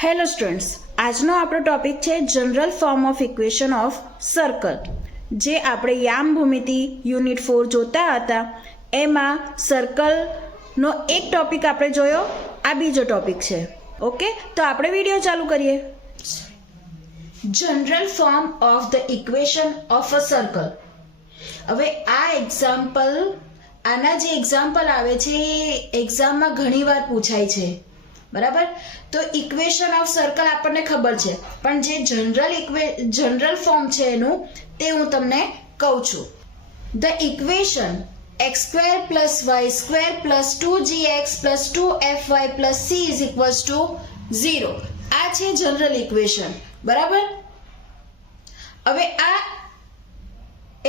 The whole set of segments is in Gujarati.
હેલો સ્ટુડન્ટ્સ, આજનો આપણો ટોપિક છે general form of equation of circle. જે આપણે યામ ભૂમિતિ યુનિટ 4 જોતા હતા એમાં સર્કલનો એક ટોપિક આપણે જોયો, આ બીજો ટોપિક છે. ઓકે, તો આપણે વિડીયો ચાલુ કરીએ. General form of the equation of a circle. હવે આ એક્ઝામ્પલ, આના જે એક્ઝામ્પલ આવે છે એ એક્ઝામમાં ઘણીવાર પૂછાય છે, બરાબર. તો ઇક્વેશન ઓફ સર્કલ આપણને ખબર છે, પણ જે જનરલ ફોર્મ છે એનું તે હું તમને કહું છું. The equation x² + y² + 2gx + 2fy + c = 0. આ છે જનરલ ઇક્વેશન, બરાબર. હવે આ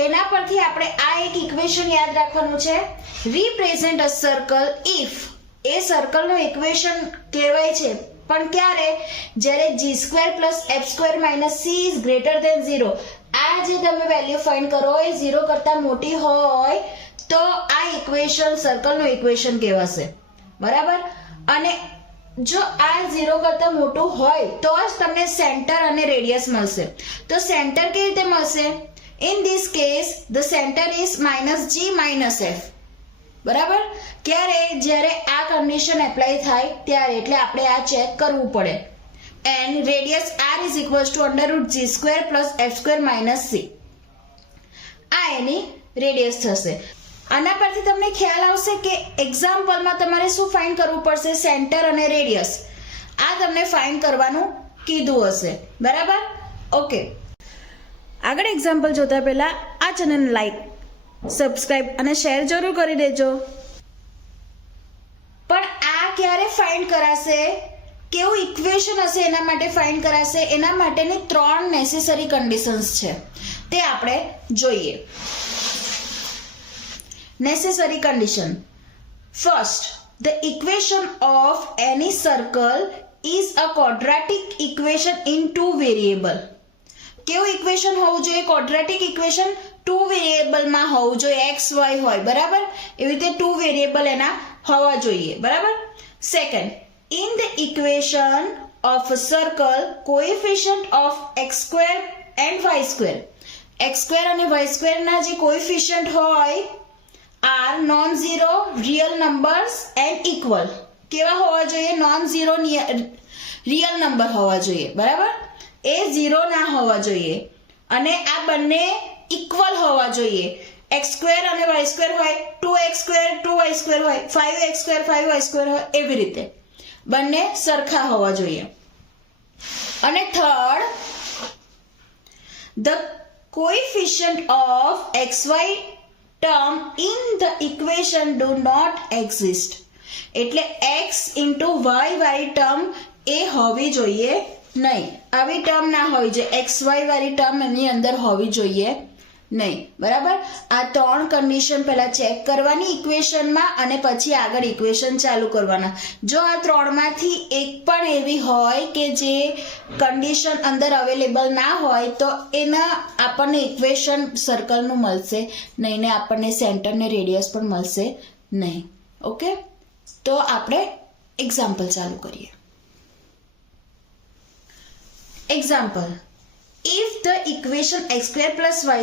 એના પરથી આપણે આ એક ઇક્વેશન યાદ રાખવાનું છે. રિપ્રેઝન્ટ અ સર્કલ ઇફ, એ સર્કલનું ઇક્વેશન કહેવાય છે પણ ક્યારે? જ્યારે g² + f² - c > 0. આ જે તમે વેલ્યુ ફાઇન્ડ કરો એ 0 કરતા મોટી હોય તો આ ઇક્વેશન સર્કલનું ઇક્વેશન કહેવાશે, બરાબર. અને જો આ 0 કરતા મોટું હોય તો જ તમને સેન્ટર અને રેડિયસ મળશે. તો સેન્ટર કેવી રીતે મળશે? In this case the centre is -g - f, બરાબર. ક્યારે? જ્યારે આ કન્ડિશન એપ્લાય થાય ત્યારે, એટલે આપણે આ ચેક કરવું પડે. And radius r = √g² + f² - c. આ એની રેડિયસ થશે. આના પરથી તમને ખ્યાલ આવશે કે એક્ઝામ્પલમાં તમારે શું ફાઇન્ડ કરવું પડશે? સેન્ટર અને રેડિયસ. આ તમને ફાઇન્ડ કરવાનું કીધું હશે, બરાબર. ઓકે, આગળ એક્ઝામ્પલ જોતા પહેલા આ ચેનલને લાઈક, સબસ્ક્રાઇબ અને શેર જરૂર કરી દેજો. પણ આ ક્યારે ફાઇન્ડ કરાશે? કેવું ઇક્વેશન હશે એના માટે ફાઇન્ડ કરાશે? એના માટેની 3 નેસેસરી કન્ડિશન્સ છે, તે આપણે જોઈએ. Necessary condition. First, the equation of any circle is a quadratic equation in 2 variable. કેવું ઇક્વેશન હોવું જોઈએ? ક્વોડ્રેટિક ઇક્વેશન 2 વેરિયેબલમાં હોવું જોઈએ. x y હોય, બરાબર. એવી રીતે 2 વેરિયેબલ એના હોવા જોઈએ, બરાબર. Second, in the equation of a circle, coefficient of x² and y², x² અને y² ના જે કોએફિશિયન્ટ હોય are non-zero real numbers and equal. કેવા હોવા જોઈએ? non-zero real number હોવા જોઈએ, બરાબર. એ 0 ના હોવા જોઈએ અને આ બંને ઇક્વલ હોવા જોઈએ. x² અને y² હોય, 2x² 2y² હોય, 5x² 5y² હોય, એવી રીતે બંને સરખા હોવા જોઈએ. અને third, the coefficient of xy term in the equation do not exist. એટલે x * y વાળી ટર્મ એ હોવી જોઈએ નહીં. આવી ટર્મ ના હોવી જોઈએ. xy વાળી ટર્મ એની અંદર હોવી જોઈએ નહીં, બરાબર. આ 3 કન્ડિશન પહેલા ચેક કરવાની ઇક્વેશનમાં અને પછી આગળ ઇક્વેશન ચાલુ કરવાના. જો આ 3 માંથી એક પણ એવી હોય કે જે કન્ડિશન અંદર અવેલેબલ ના હોય તો એના આપણને ઇક્વેશન સર્કલનું મળશે નહીં ને આપણને સેન્ટર ને રેડિયસ પણ મળશે નહીં. ઓકે, તો આપણે એક્ઝામ્પલ ચાલુ કરીએ. Example: if the equation x² + y²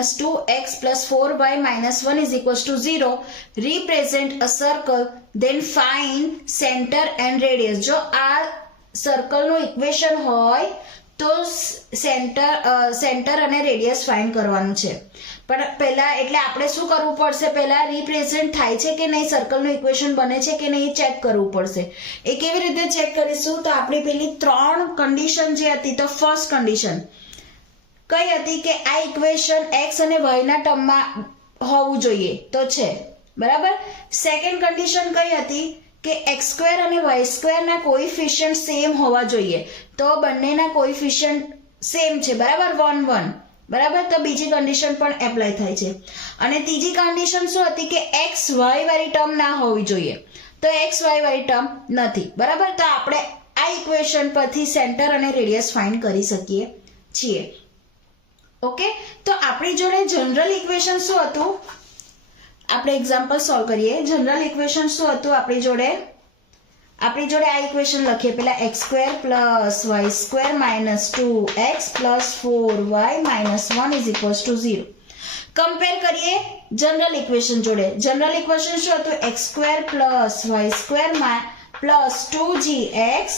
- 2x + 4y - 1 = 0 represent a circle, then find center and radius. જો આ સર્કલનું ઇક્વેશન હોય તો સેન્ટર અને રેડિયસ ફાઇન્ડ કરવાનું છે. પણ પહેલા એટલે આપણે શું કરવું પડશે? પહેલા રિપ્રેઝન્ટ થાય છે કે નહીં, સર્કલનું ઇક્વેશન બને છે કે નહીં, ચેક કરવું પડશે. એ કેવી રીતે ચેક કરીશું? તો આપણી પેલી 3 કન્ડિશન જે હતી, તો ફર્સ્ટ કન્ડિશન કઈ હતી? કે આ ઇક્વેશન x અને y ના ટર્મમાં હોવું જોઈએ, તો છે, બરાબર. સેકન્ડ કન્ડિશન કઈ હતી? કે x² અને y² ના કોએફિશિયન્ટ સેમ હોવા જોઈએ, તો બંનેના કોએફિશિયન્ટ સેમ છે, બરાબર, 1 1, બરાબર. તો બીજી કન્ડિશન પણ એપ્લાય થાય છે. અને ત્રીજી કન્ડિશન શું હતી? કે x y વાળી ટર્મ ના હોવી જોઈએ, તો x y વાળી ટર્મ નથી, બરાબર. તો આપણે આ ઇક્વેશન પરથી સેન્ટર અને રેડિયસ ફાઇન્ડ કરી શકીએ છીએ. ઓકે, તો આપણી જોડે જનરલ ઇક્વેશન શું હતું? આપણે એક્ઝામ્પલ સોલ્વ કરીએ. જનરલ ઇક્વેશન શું હતું આપણી જોડે? આપણી જોડે આ ઇક્વેશન લખીએ પહેલા x² + y² - 2x + 4y - 1 = 0. Compare કરીએ જનરલ ઇક્વેશન જોડે. જનરલ ઇક્વેશન શું હતું? x² + y² + 2gx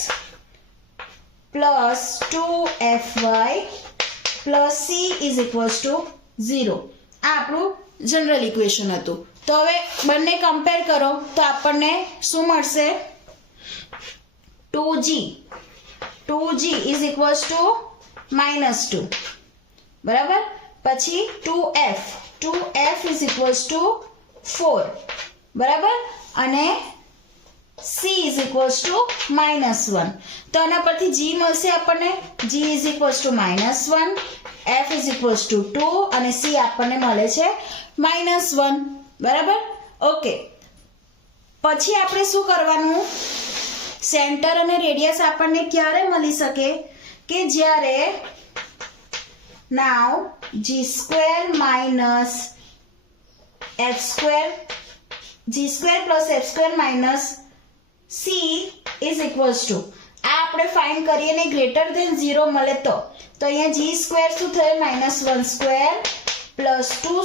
+ 2fy + c = 0. આ આપણું જનરલ ઇક્વેશન હતું. તો હવે બંને કમ્પેર કરો તો આપણને શું મળશે? 2g = -2 બરાબર. પછી 2f = 4 બરાબર. અને c = -1. તો આના પરથી g મળશે આપણને. g = -1, f = 2 અને c આપણને મળે છે -1 બરાબર. ઓકે, પછી આપણે શું કરવાનું? સેન્ટર અને રેડિયસ આપણને ક્યારે મળી શકે? કે જ્યારે now g² - f² g² + f² - c = આ આપણે ફાઇન્ડ કરીએ ને ગ્રેટર ધેન 0 મળે તો અહીંયા g² શું થશે? -1² + 2²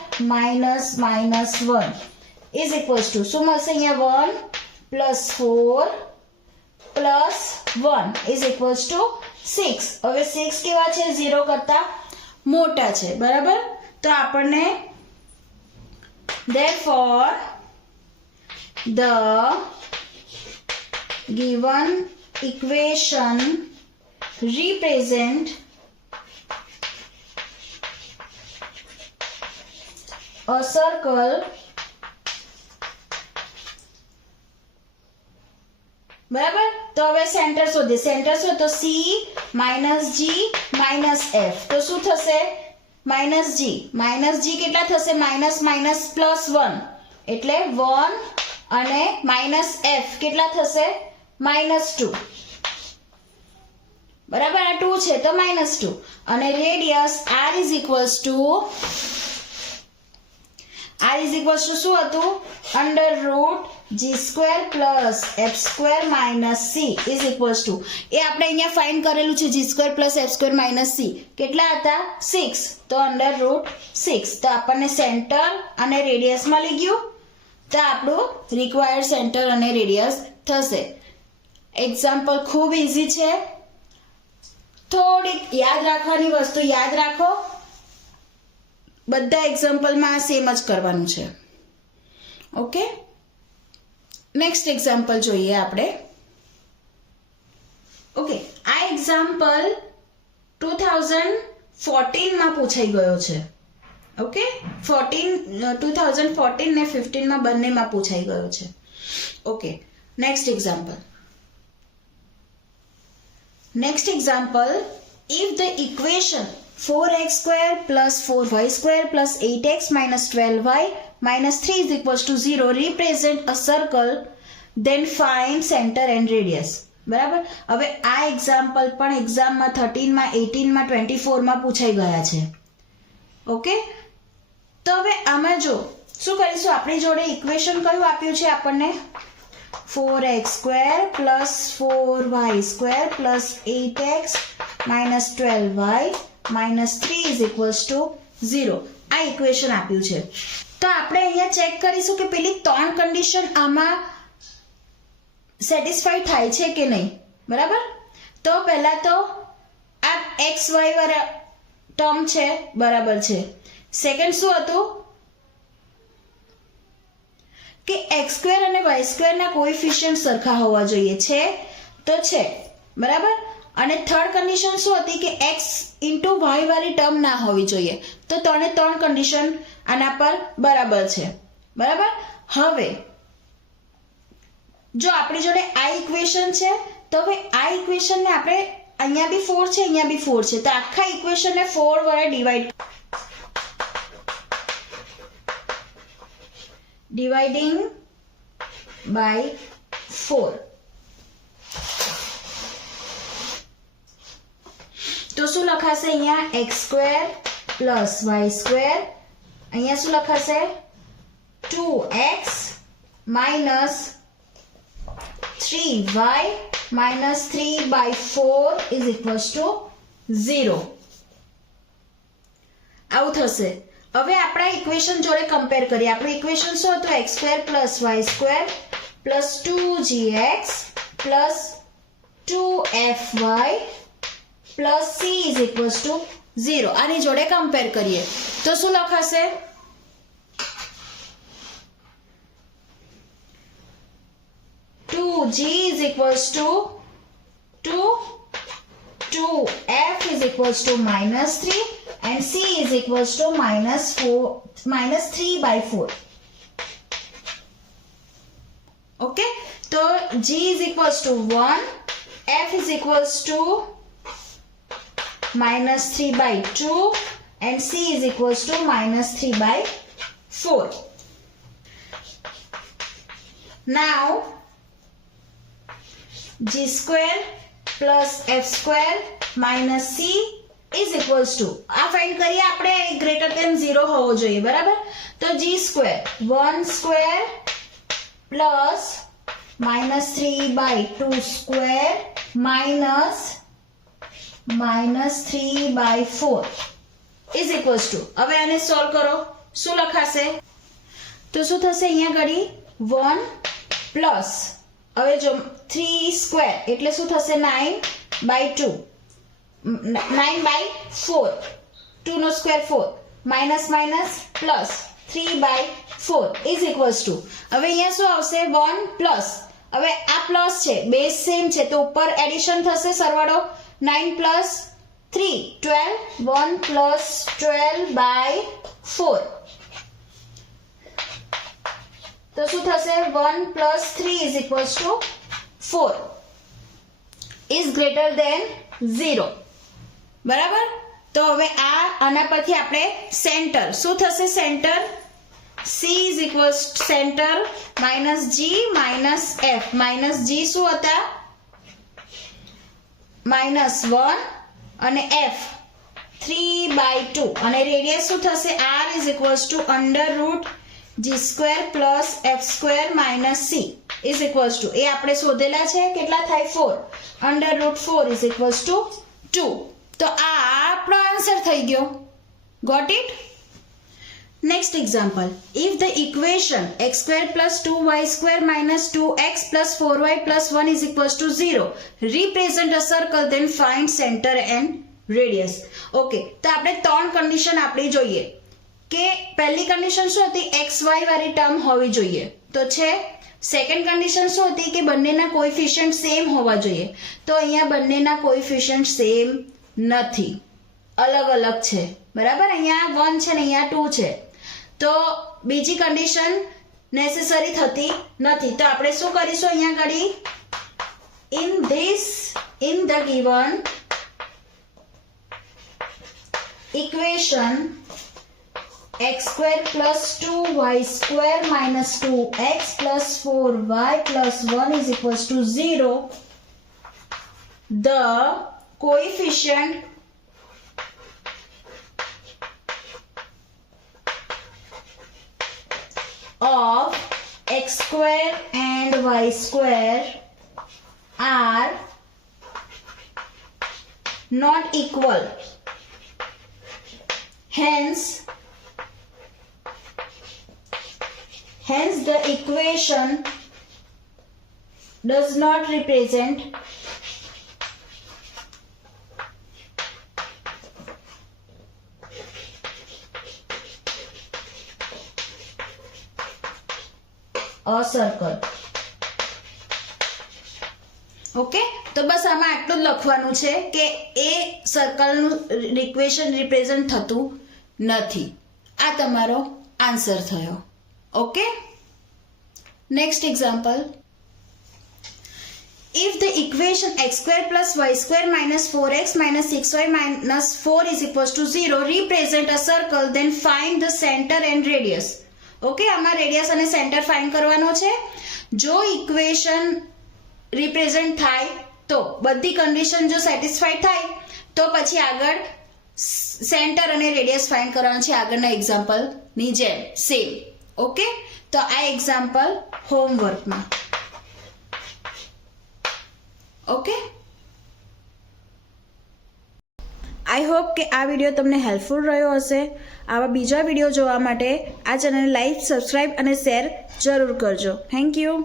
- -1 શું મળશે? અહીંયા 1 + 4 + 1 = 6. હવે 6 કેવા છે? 0 કરતા મોટા છે બરાબર. તો આપણને therefore the given equation represent a circle બરાબર. તો હવે સેન્ટર શોધીએ. સેન્ટર શું? તો c - g - f. તો શું થશે? -g કેટલા થશે? -1 એટલે 1 અને -f કેટલા થશે? -2 બરાબર. આ 2 છે તો -2 અને રેડિયસ r શું હતું? √g² + f² - c એ આપણે અહીંયા ફાઇન્ડ કરેલું છે. g² + f² - c કેટલા હતા? 6. તો √6. તો આપણને સેન્ટર અને રેડિયસ મળી ગયું. તો આપણું રિક્વાયર્ડ સેન્ટર અને રેડિયસ થશે. એક્ઝામ્પલ ખૂબ ઇઝી છે. થોડીક યાદ રાખવાની વસ્તુ યાદ રાખો. બધા એક્ઝામ્પલમાં સેમ જ કરવાનું છે. ઓકે, નેક્સ્ટ એક્ઝામ્પલ જોઈએ આપણે. ઓકે, આ એક્ઝામ્પલ 2014માં પૂછાઈ ગયો છે. ઓકે, 2014 ને 15માં બંનેમાં પૂછાઈ ગયો છે. Okay, next example. If the equation 4x² + 4y² + 8x - 12y - 3 = 0 represent a circle, then find center and radius. બરાબર. હવે આ એક્ઝામ્પલ પણ એક્ઝામમાં 13માં 18માં 24માં પૂછાઈ ગયા છે. ઓકે, તો હવે આમાં જો શું કરીશું? આપણી જોડે ઇક્વેશન કયું આપ્યું છે આપણને? 4x² + 4y² + 8x - 12y - 3 = 0. આ ઇક્વેશન આપ્યું છે. તો આપણે અહીંયા ચેક કરીશું કે પેલી 3 કન્ડિશન આમાં સેટિસ્ફાઈ થાય છે કે નહીં. બરાબર. તો પહેલા તો આ xy વાળા ટર્મ છે બરાબર છે. સેકન્ડ શું હતું? કે x² અને y² ના કોએફિશિયન્ટ સરખા હોવા જોઈએ. છે તો છે બરાબર. અને થર્ડ કન્ડિશન શું હતી? કે x * y વાળી ટર્મ ના હોવી જોઈએ. તો 3 કન્ડિશન આના પર બરાબર છે. બરાબર. હવે જો આપણી જોડે આ ઇક્વેશન છે તો હવે આ ઇક્વેશન ને આપણે અહીંયા બી 4 છે, અહીંયા બી 4 છે, તો આખા ઇક્વેશન ને 4 વડે dividing by 4. તો શું લખાશે અહીંયા? x² + y². અહીંયા શું લખાશે? 2x - 3y minus 3/4 is equals to 0. આવું થશે. હવે આપણા ઇક્વેશન જોડે કમ્પેર કરીએ. આપણું ઇક્વેશન શું હતું? x² + y² + 2gx + 2fy + c is equals to 0. આની જોડે કમ્પેર કરીએ તો શું લખાશે? 2g is equals to 2, 2f is equals to -3 and c is equals to -3/4. Okay, so g is equals to 1, f is equals to -3/2 and c is equals to -3/4. Now g² + f² - c is equals to, આ ફાઇન્ડ કરીએ આપણે, ગ્રેટર ધેન 0 હોવો જોઈએ, બરાબર? તો g² 1² plus -3/2² -3/4 is equals to, હવે આને સોલ્વ કરો. શું લખાશે? તો શું થશે? અહીંયા ઘડી 1 પ્લસ, હવે જો 3² એટલે શું થશે? 9/2, 9/4, 2 નો square 4, minus minus plus 3/4 is equals to, હવે અહીંયા શું આવશે? 1 પ્લસ, હવે આ પ્લસ છે, બેઝ સેમ છે તો ઉપર એડિશન થશે, સરવાળો. 9 પ્લસ 3 12, 1 પ્લસ 12/4, તો શું થશે? 1 plus 3 is equals to 4 is greater than 0. બરાબર? તો હવે આના પરથી આપણે સેન્ટર, શું થશે? Centre c is equals to centre -g -f, -g શું હતા? -1 અને f 3/2 અને રેડિયસ શું થશે? r is equals to √g² + f² - c is equals to, એ આપણે શોધેલા છે, કેટલા થાય? 4. √4 is equals to 2. તો આ આપણો આન્સર થઈ ગયો. Got it? Next example. If the equation x² + 2y² - 2x + 4y + 1 is equals to 0, represent a circle, then find center and radius. Okay, તો આપણે 3 કન્ડિશન આપણી જોઈએ કે પહેલી કન્ડિશન શું હતી? xy વાળી ટર્મ હોવી જોઈએ, તો છે. સેકન્ડ કન્ડિશન શું હતી? કે બંનેના કોએફિશિયન્ટ સેમ હોવા જોઈએ, તો અહીંયા બંનેના કોએફિશિયન્ટ સેમ નથી, અલગ અલગ છે, બરાબર? અહીંયા 1 છે ને અહીંયા 2 છે, તો બીજી કન્ડિશન નેસેસરી થતી નથી. તો આપણે શું કરીશું? અહીંયા ઘડી in the given equation x² + 2y² - 2x + 4y + 1 is equals to 0, the coefficient of x² and y² are not equal, hence the equation does not represent a circle. Okay, તો બસ આમાં આટલું જ લખવાનું છે કે એ સર્કલનું ઇક્વેશન રિપ્રેઝન્ટ થતું નથી. આ તમારો આન્સર થયો. Okay, next example. If the equation x² + y² - 4x - 6y - 4 is equals to 0, represent a circle, then find the center and radius. Okay, આમાં રેડિયસ અને સેન્ટર ફાઇન્ડ કરવાનો છે. જો ઇક્વેશન રિપ્રેઝન્ટ થાય તો બધી કન્ડિશન જો સેટિસ્ફાઈડ થાય તો પછી આગળ સેન્ટર અને રેડિયસ ફાઇન્ડ કરવાનું છે, આગળના એક્ઝામ્પલની જેમ સેમ. ઓકે, તો આ એક્ઝામ્પલ હોમવર્કમાં. ઓકે, આઈ હોપ કે આ વિડીયો તમને હેલ્પફુલ રહ્યો હશે. આવા બીજા વિડીયો જોવા માટે આ ચેનલને લાઈક, સબસ્ક્રાઈબ અને શેર જરૂર કરજો. Thank you.